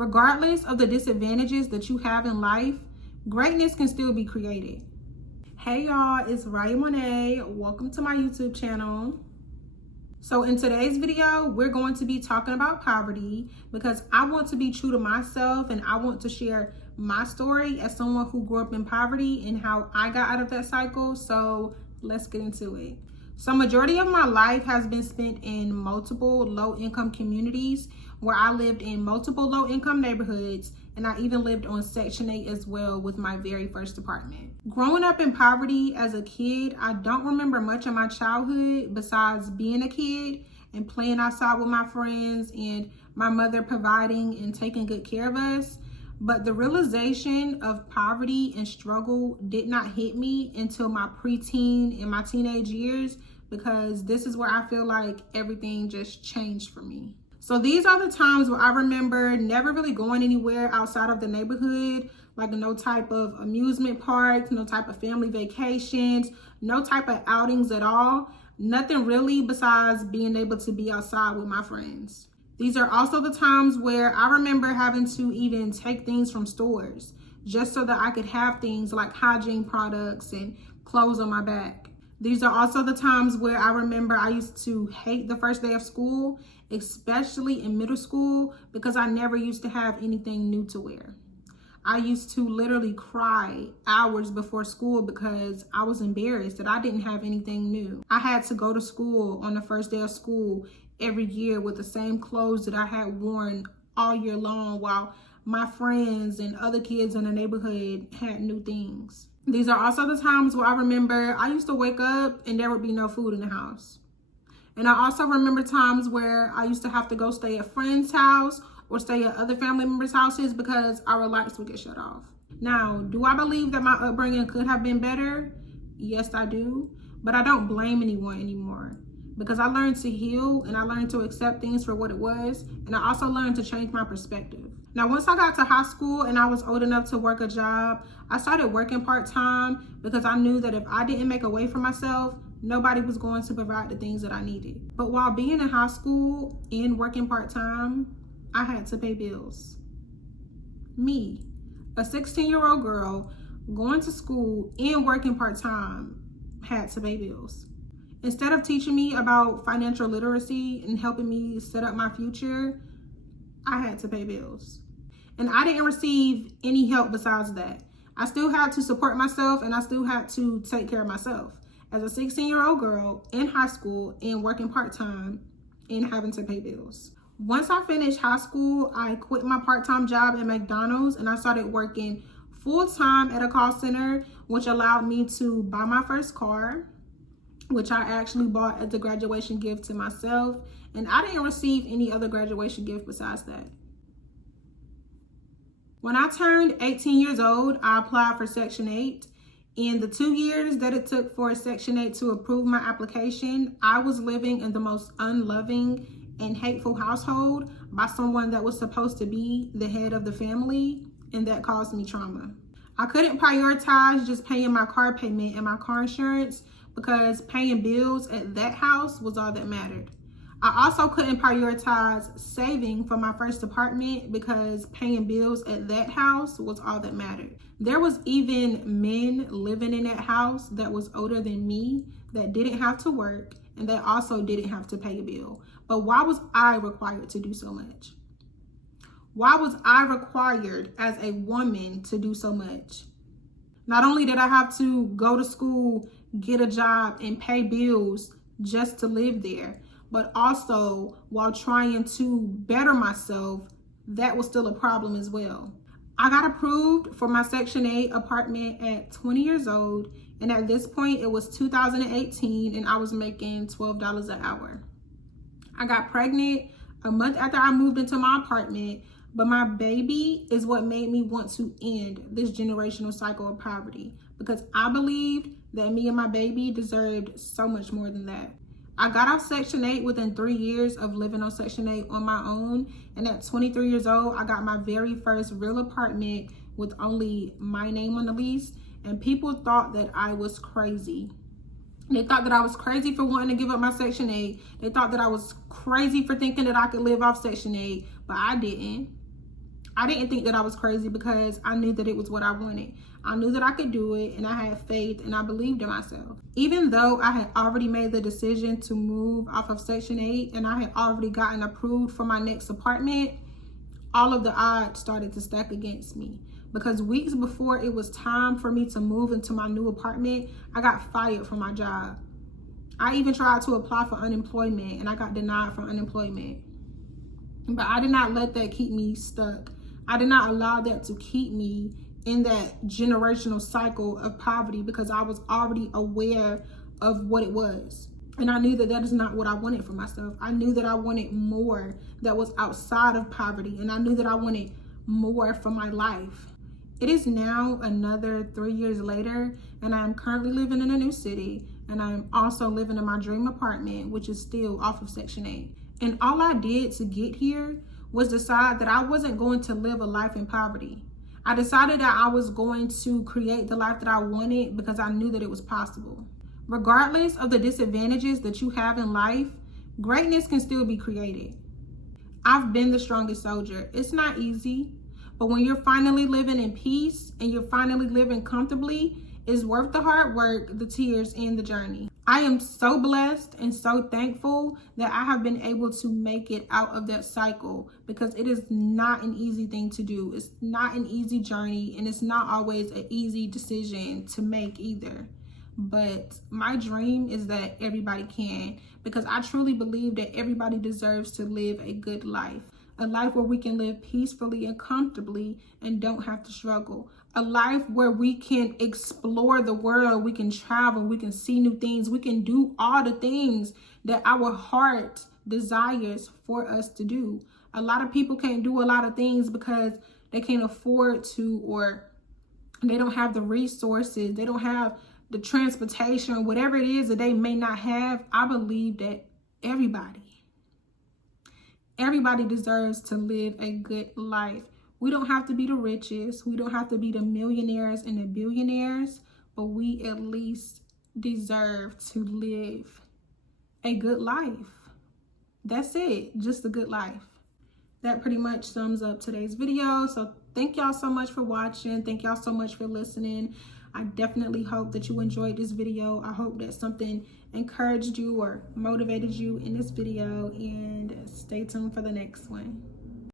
Regardless of the disadvantages that you have in life, greatness can still be created. Hey y'all, it's Raya Monet. Welcome to my YouTube channel. So in today's video, we're going to be talking about poverty because I want to be true to myself and I want to share my story as someone who grew up in poverty and how I got out of that cycle. So let's get into it. So majority of my life has been spent in multiple low-income communities where I lived in multiple low-income neighborhoods, and I even lived on Section 8 as well with my very first apartment. Growing up in poverty as a kid, I don't remember much of my childhood besides being a kid and playing outside with my friends and my mother providing and taking good care of us. But the realization of poverty and struggle did not hit me until my preteen and my teenage years, because this is where I feel like everything just changed for me. So these are the times where I remember never really going anywhere outside of the neighborhood, like no type of amusement parks, no type of family vacations, no type of outings at all. Nothing really besides being able to be outside with my friends. These are also the times where I remember having to even take things from stores just so that I could have things like hygiene products and clothes on my back. These are also the times where I remember I used to hate the first day of school, especially in middle school, because I never used to have anything new to wear. I used to literally cry hours before school because I was embarrassed that I didn't have anything new. I had to go to school on the first day of school every year with the same clothes that I had worn all year long while my friends and other kids in the neighborhood had new things. These are also the times where I remember I used to wake up and there would be no food in the house. And I also remember times where I used to have to go stay at friends' house or stay at other family members' houses because our lights would get shut off. Now, do I believe that my upbringing could have been better? Yes, I do. But I don't blame anyone anymore because I learned to heal and I learned to accept things for what it was. And I also learned to change my perspective. Now, once I got to high school and I was old enough to work a job, I started working part-time because I knew that if I didn't make a way for myself, nobody was going to provide the things that I needed. But while being in high school and working part-time, I had to pay bills. Me, a 16-year-old girl going to school and working part-time, had to pay bills. Instead of teaching me about financial literacy and helping me set up my future, I had to pay bills. And I didn't receive any help besides that. I still had to support myself and I still had to take care of myself as a 16-year-old girl in high school and working part-time and having to pay bills. Once I finished high school, I quit my part-time job at McDonald's and I started working full-time at a call center, which allowed me to buy my first car, which I actually bought as a graduation gift to myself. And I didn't receive any other graduation gift besides that. When I turned 18 years old, I applied for Section 8. In the 2 years that it took for Section 8 to approve my application, I was living in the most unloving and hateful household by someone that was supposed to be the head of the family, and that caused me trauma. I couldn't prioritize just paying my car payment and my car insurance because paying bills at that house was all that mattered. I also couldn't prioritize saving for my first apartment because paying bills at that house was all that mattered. There was even men living in that house that was older than me that didn't have to work and that also didn't have to pay a bill. But why was I required to do so much? Why was I required as a woman to do so much? Not only did I have to go to school, get a job, and pay bills just to live there, but also while trying to better myself, that was still a problem as well. I got approved for my Section 8 apartment at 20 years old, and at this point it was 2018 and I was making $12 an hour. I got pregnant a month after I moved into my apartment, but my baby is what made me want to end this generational cycle of poverty because I believed that me and my baby deserved so much more than that. I got off Section 8 within 3 years of living on Section 8 on my own. And at 23 years old, I got my very first real apartment with only my name on the lease. And people thought that I was crazy. They thought that I was crazy for wanting to give up my Section 8. They thought that I was crazy for thinking that I could live off Section 8, but I didn't. I didn't think that I was crazy because I knew that it was what I wanted. I knew that I could do it, and I had faith, and I believed in myself. Even though I had already made the decision to move off of Section 8 and I had already gotten approved for my next apartment, all of the odds started to stack against me. Because weeks before it was time for me to move into my new apartment, I got fired from my job. I even tried to apply for unemployment, and I got denied for unemployment. But I did not let that keep me stuck. I did not allow that to keep me in that generational cycle of poverty, because I was already aware of what it was. And I knew that that is not what I wanted for myself. I knew that I wanted more that was outside of poverty. And I knew that I wanted more for my life. It is now another 3 years later, and I am currently living in a new city. And I am also living in my dream apartment, which is still off of Section 8. And all I did to get here was decide that I wasn't going to live a life in poverty. I decided that I was going to create the life that I wanted because I knew that it was possible. Regardless of the disadvantages that you have in life, greatness can still be created. I've been the strongest soldier. It's not easy, but when you're finally living in peace and you're finally living comfortably, it's worth the hard work, the tears, and the journey. I am so blessed and so thankful that I have been able to make it out of that cycle, because it is not an easy thing to do. It's not an easy journey, and it's not always an easy decision to make either. But my dream is that everybody can, because I truly believe that everybody deserves to live a good life. A life where we can live peacefully and comfortably and don't have to struggle. A life where we can explore the world, we can travel, we can see new things, we can do all the things that our heart desires for us to do. A lot of people can't do a lot of things because they can't afford to, or they don't have the resources, they don't have the transportation, whatever it is that they may not have. I believe that everybody deserves to live a good life. We don't have to be the richest. We don't have to be the millionaires and the billionaires, but we at least deserve to live a good life. That's it, just a good life. That pretty much sums up today's video. So thank y'all so much for watching. Thank y'all so much for listening. I definitely hope that you enjoyed this video. I hope that something encouraged you or motivated you in this video, and stay tuned for the next one.